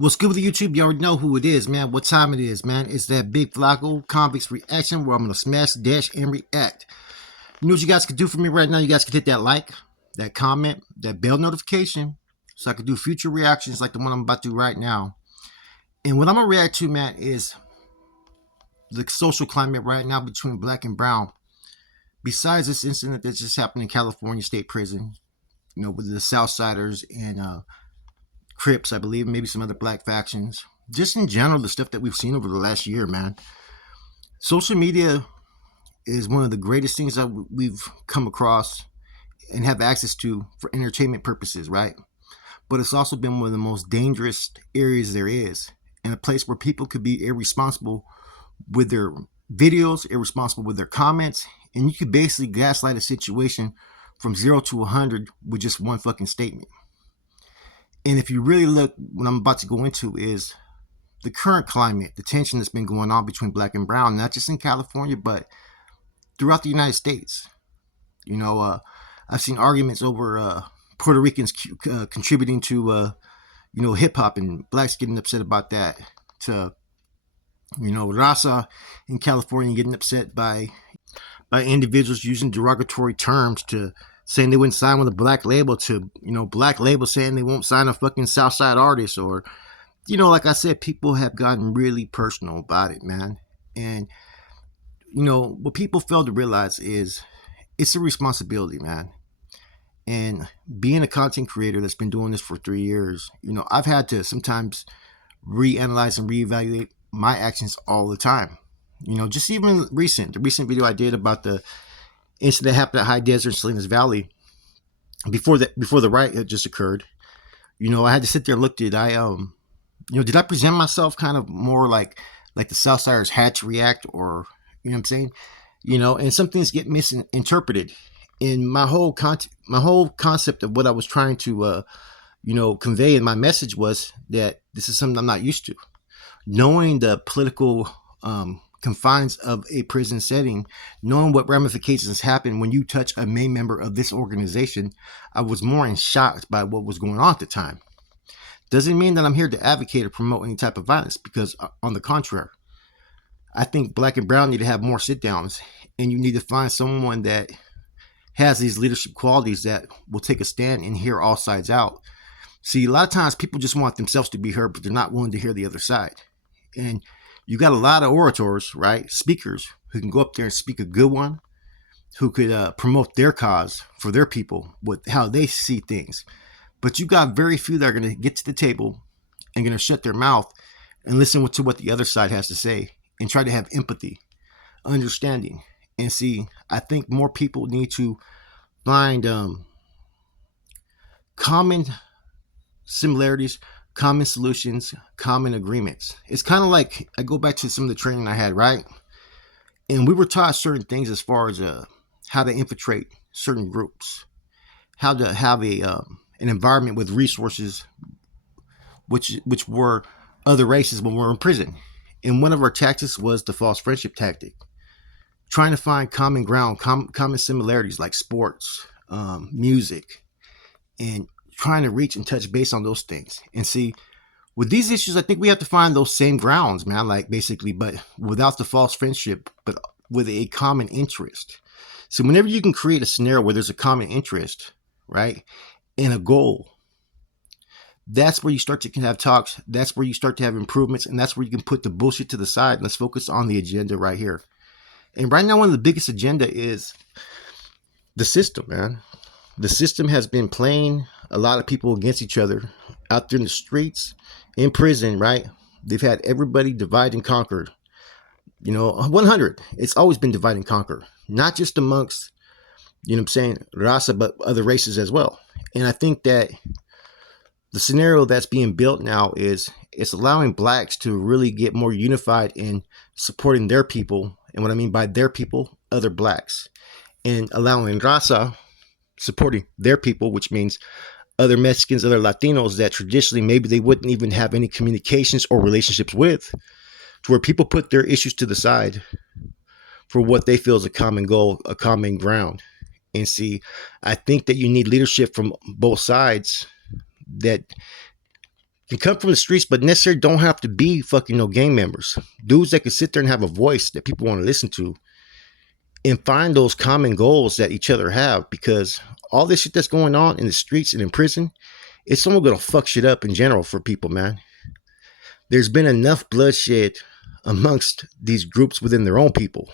What's good with YouTube? You already know who it is, man. What time it is, man. It's that Big Flacco Convicts reaction where I'm going to smash, dash, and react. You know what you guys can do for me right now? You guys can hit that like, that comment, that bell notification so I can do future reactions like the one I'm about to do right now. And what I'm going to react to, man, is the social climate right now between black and brown. Besides this incident that just happened in California State Prison, you know, with the Southsiders and Crips, I believe, maybe some other black factions. Just in general, the stuff that we've seen over the last year, man. Social media is one of the greatest things that we've come across and have access to for entertainment purposes, right? But it's also been one of the most dangerous areas there is, and a place where people could be irresponsible with their videos, irresponsible with their comments, and you could basically gaslight a situation from 0 to 100 with just one fucking statement. And if you really look, what I'm about to go into is the current climate, the tension that's been going on between black and brown, not just in California, but throughout the United States. You know, I've seen arguments over Puerto Ricans contributing to, you know, hip hop and blacks getting upset about that, to, you know, Raza in California getting upset by individuals using derogatory terms, to saying they wouldn't sign with a black label, to, you know, black label saying they won't sign a fucking Southside artist. Or, you know, like I said, people have gotten really personal about it, man. And, you know, what people fail to realize is it's a responsibility, man. And being a content creator that's been doing this for 3 years, you know, I've had to sometimes reanalyze and reevaluate my actions all the time. You know, just even the recent video I did about the incident that happened at High Desert, Salinas Valley, before the riot had just occurred. You know, I had to sit there and look, did I you know, did I present myself kind of more like the Southsiders had to react, or, you know what I'm saying? You know, and some things get misinterpreted. In my whole concept of what I was trying to you know, convey in my message was that this is something I'm not used to. Knowing the political confines of a prison setting, knowing what ramifications happen when you touch a main member of this organization, I was more in shock by what was going on at the time. Doesn't mean that I'm here to advocate or promote any type of violence, because on the contrary, I think black and brown need to have more sit downs, and you need to find someone that has these leadership qualities that will take a stand and hear all sides out. See, a lot of times people just want themselves to be heard, but they're not willing to hear the other side. And you got a lot of orators, right? Speakers who can go up there and speak a good one, who could promote their cause for their people with how they see things. But you got very few that are going to get to the table and going to shut their mouth and listen to what the other side has to say and try to have empathy, understanding. And see, I think more people need to find common similarities, common solutions, common agreements. It's kind of like, I go back to some of the training I had, right? And we were taught certain things as far as how to infiltrate certain groups, how to have a an environment with resources, which were other races when we were in prison. And one of our tactics was the false friendship tactic, trying to find common ground, common similarities like sports, music, and trying to reach and touch base on those things. And see, with these issues, I think we have to find those same grounds, man, like basically, but without the false friendship, but with a common interest. So whenever you can create a scenario where there's a common interest, right, and a goal, that's where you start to have talks. That's where you start to have improvements. And that's where you can put the bullshit to the side. Let's focus on the agenda right here. And right now, one of the biggest agenda is the system, man. The system has been playing a lot of people against each other out there in the streets, in prison, right? They've had everybody divide and conquer. You know, 100. It's always been divide and conquer, not just amongst, you know what I'm saying, Raza, but other races as well. And I think that the scenario that's being built now is it's allowing blacks to really get more unified in supporting their people. And what I mean by their people, other blacks, and allowing Raza supporting their people, which means other Mexicans, other Latinos that traditionally maybe they wouldn't even have any communications or relationships with, to where people put their issues to the side for what they feel is a common goal, a common ground. And see, I think that you need leadership from both sides that Can come from the streets, but necessarily don't have to be fucking no gang members. Dudes that can sit there and have a voice that people want to listen to and find those common goals that each other have, because all this shit that's going on in the streets and in prison, it's only gonna fuck shit up in general for people, man. There's been enough bloodshed amongst these groups within their own people,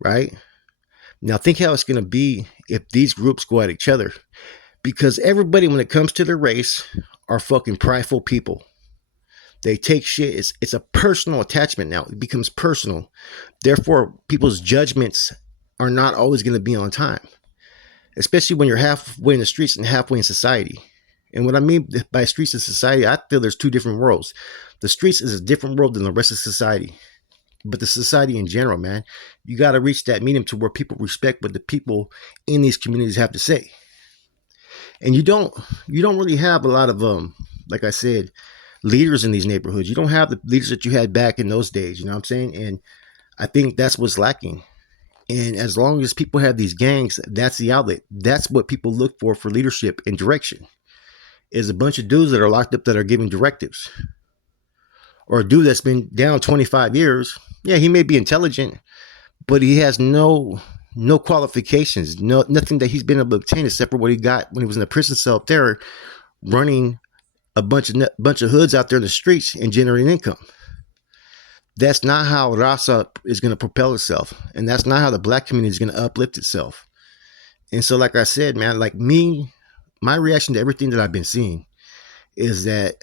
right? Now think how it's gonna be if these groups go at each other. Because everybody, when it comes to their race, are fucking prideful people. They take shit. It's a personal attachment now. It becomes personal. Therefore, people's judgments are not always going to be on time, especially when you're halfway in the streets and halfway in society. And what I mean by streets and society, I feel there's two different worlds. The streets is a different world than the rest of society. But the society in general, man, you got to reach that medium to where people respect what the people in these communities have to say. And you don't really have a lot of like I said, leaders in these neighborhoods. You don't have the leaders that you had back in those days, you know what I'm saying? And I think that's what's lacking. And as long as people have these gangs, that's the outlet. That's what people look for leadership and direction. Is a bunch of dudes that are locked up that are giving directives. Or a dude that's been down 25 years. Yeah, he may be intelligent, but he has no qualifications, nothing that he's been able to obtain except for what he got when he was in the prison cell up there, running a bunch of hoods out there in the streets and generating income. That's not how Raza is going to propel itself, and that's not how the black community is going to uplift itself. And so, like I said, man, like me, my reaction to everything that I've been seeing is that,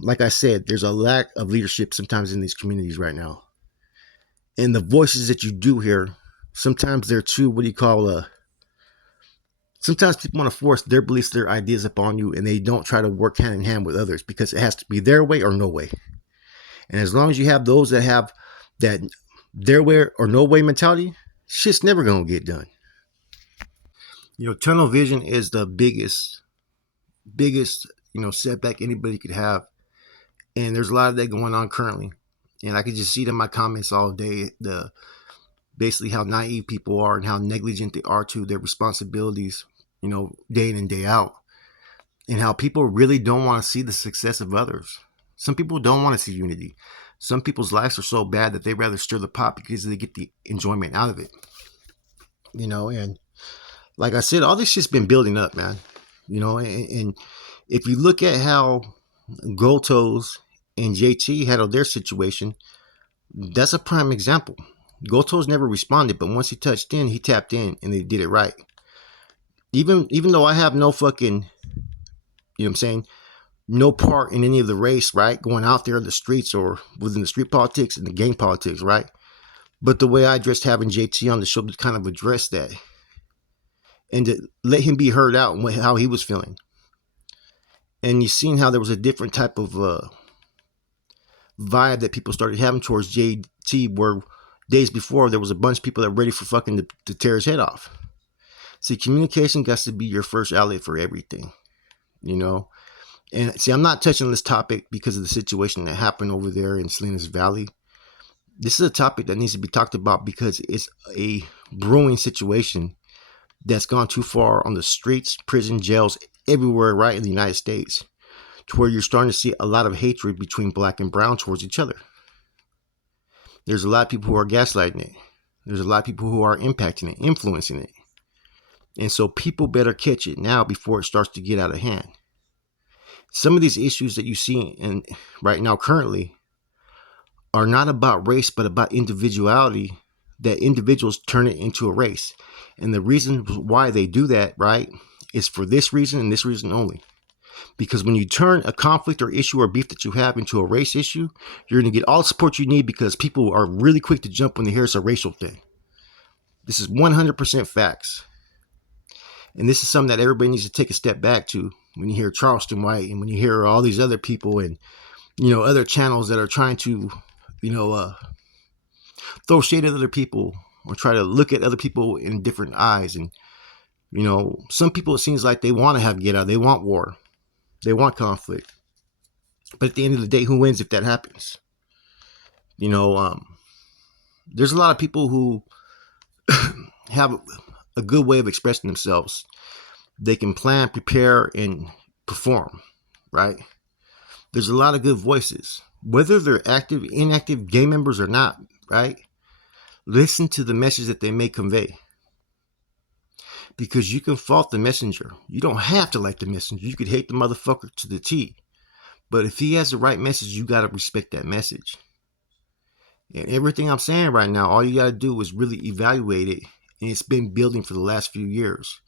like I said, there's a lack of leadership sometimes in these communities right now, and the voices that you do hear, sometimes they're too, sometimes people want to force their beliefs, their ideas upon you, and they don't try to work hand in hand with others because it has to be their way or no way. And as long as you have those that have that their way or no way mentality, shit's never going to get done. You know, tunnel vision is the biggest, setback anybody could have. And there's a lot of that going on currently. And I can just see it in my comments all day, basically how naive people are and how negligent they are to their responsibilities, day in and day out. And how people really don't want to see the success of others. Some people don't want to see unity. Some people's lives are so bad that they rather stir the pot because they get the enjoyment out of it. And like I said, all this shit's been building up, man. And if you look at how Gotos and JT handled their situation, that's a prime example. Gotos never responded, but once he touched in, he tapped in and they did it right. Even though I have no fucking, no part in any of the race, right? Going out there in the streets or within the street politics and the gang politics, right? But the way I addressed having JT on the show to kind of address that and to let him be heard out and how he was feeling. And you seen how there was a different type of vibe that people started having towards JT, where days before there was a bunch of people that were ready for fucking to tear his head off. See, communication has to be your first outlet for everything, And see, I'm not touching this topic because of the situation that happened over there in Salinas Valley. This is a topic that needs to be talked about because it's a brewing situation that's gone too far on the streets, prison, jails, everywhere, right in the United States, to where you're starting to see a lot of hatred between black and brown towards each other. There's a lot of people who are gaslighting it. There's a lot of people who are impacting it, influencing it. And so people better catch it now before it starts to get out of hand. Some of these issues that you see right now currently are not about race, but about individuality, that individuals turn it into a race. And the reason why they do that, right, is for this reason and this reason only. Because when you turn a conflict or issue or beef that you have into a race issue, you're going to get all the support you need because people are really quick to jump when they hear it's a racial thing. This is 100% facts. And this is something that everybody needs to take a step back to when you hear Charleston White and when you hear all these other people and, other channels that are trying to, throw shade at other people or try to look at other people in different eyes. And, some people, it seems like they want to have get out. They want war. They want conflict. But at the end of the day, who wins if that happens? There's a lot of people who have a good way of expressing themselves. They can plan, prepare, and perform, right? There's a lot of good voices, whether they're active, inactive, gay members or not, right? Listen to the message that they may convey. Because you can fault the messenger. You don't have to like the messenger. You could hate the motherfucker to the T. But if he has the right message, you got to respect that message. And everything I'm saying right now, all you got to do is really evaluate it. And it's been building for the last few years.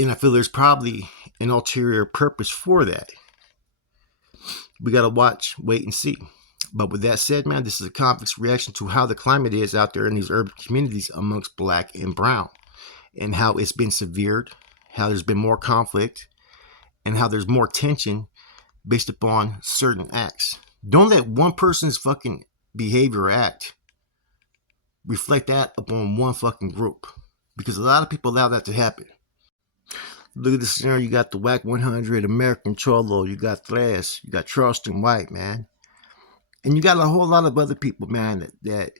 And I feel there's probably an ulterior purpose for that. We got to watch, wait, and see. But with that said, man, this is a convict's reaction to how the climate is out there in these urban communities amongst black and brown, and how it's been severed, how there's been more conflict, and how there's more tension based upon certain acts. Don't let one person's fucking behavior or act reflect that upon one fucking group, because a lot of people allow that to happen. Look at the scenario. You got the Whack 100, American Cholo, you got Thrash, you got Charleston White, man. And you got a whole lot of other people, man, that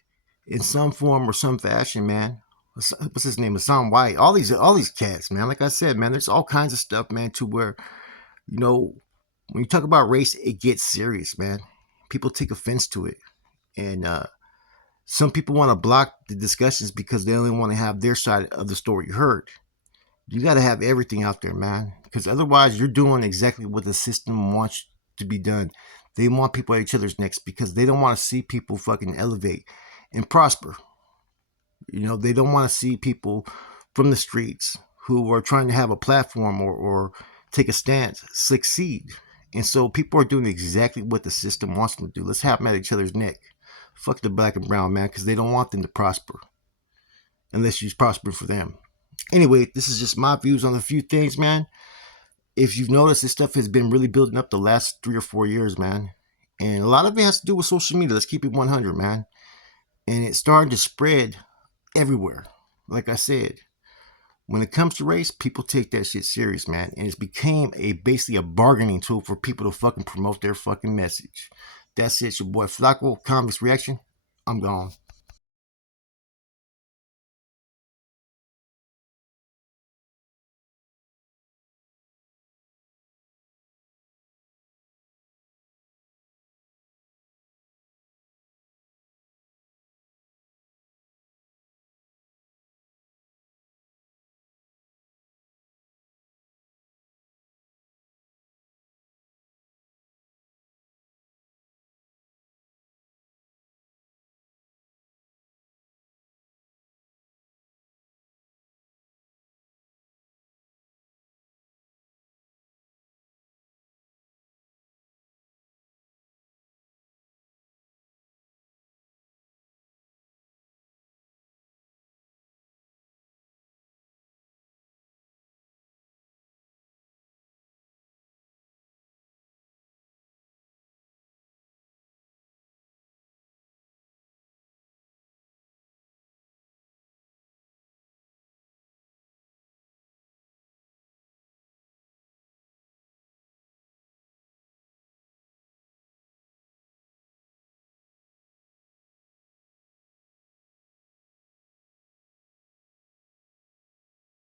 in some form or some fashion, man, what's his name, Hassan White, all these cats, man. Like I said, man, there's all kinds of stuff, man, to where, you know, when you talk about race, it gets serious, man. People take offense to it. And some people want to block the discussions because they only want to have their side of the story heard. You got to have everything out there, man, because otherwise you're doing exactly what the system wants to be done. They want people at each other's necks because they don't want to see people fucking elevate and prosper. You know, they don't want to see people from the streets who are trying to have a platform or take a stance succeed. And so people are doing exactly what the system wants them to do. Let's have them at each other's neck. Fuck the black and brown, man, because they don't want them to prosper unless you prosper for them. Anyway, this is just my views on a few things, man. If you've noticed, this stuff has been really building up the last 3 or 4 years, man. And a lot of it has to do with social media. Let's keep it 100, man. And it's starting to spread everywhere. Like I said, when it comes to race, people take that shit serious, man. And it's became basically a bargaining tool for people to fucking promote their fucking message. That's it, your boy Flacco, Convict's Reaction. I'm gone.